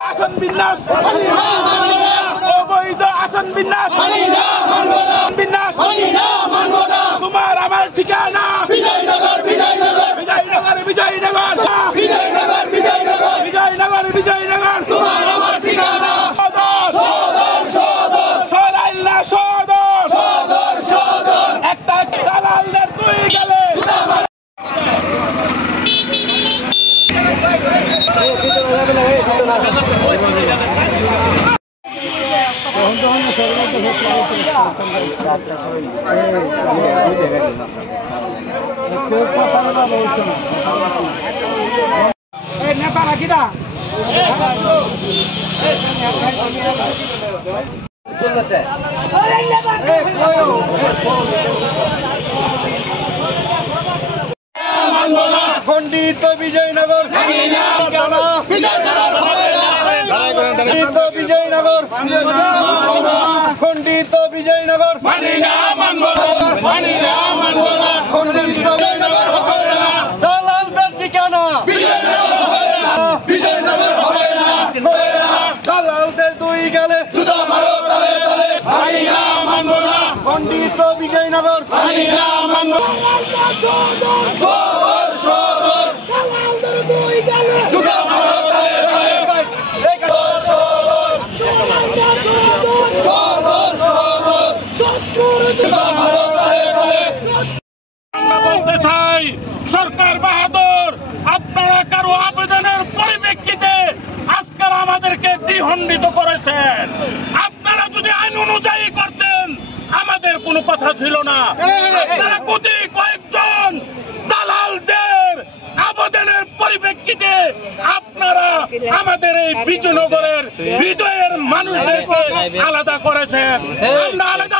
আসন বিন্যাস অবৈধ আসন বিন্যাস বিন্যাস তোমার আমার ঠিকানা বিজয়নগর বিজয়নগর বিজয়নগর বিজয়নগর বিজয়নগর বিজয়নগর বিজয়নগর বিজয়নগর তোমার আমার ঠিকানা সদর সদর সদর সরাইল না সদর সদর সদর একটা দালালদের তুই গেলে খণ্ডিত বিজয়নগর বিজয়নগর খণ্ডিত বিজয়নগর দালালদের ঠিকানা দালালদের দুই গেলে খণ্ডিত বিজয়নগর বলতে চাই সরকার বাহাদুর, আপনারা কারো আবেদনের পরিপ্রেক্ষিতে আজকাল আমাদেরকে দ্বিখণ্ডিত করেছেন। আপনারা যদি আইন অনুযায়ী করতেন আমাদের কোনো কথা ছিল না। আপনারা কয়েকজন দালালদের আবেদনের পরিপ্রেক্ষিতে আপনারা আমাদের এই বিজয়নগরের হৃদয়ের মানুষদেরকে আলাদা করেছেন। আমরা আলাদা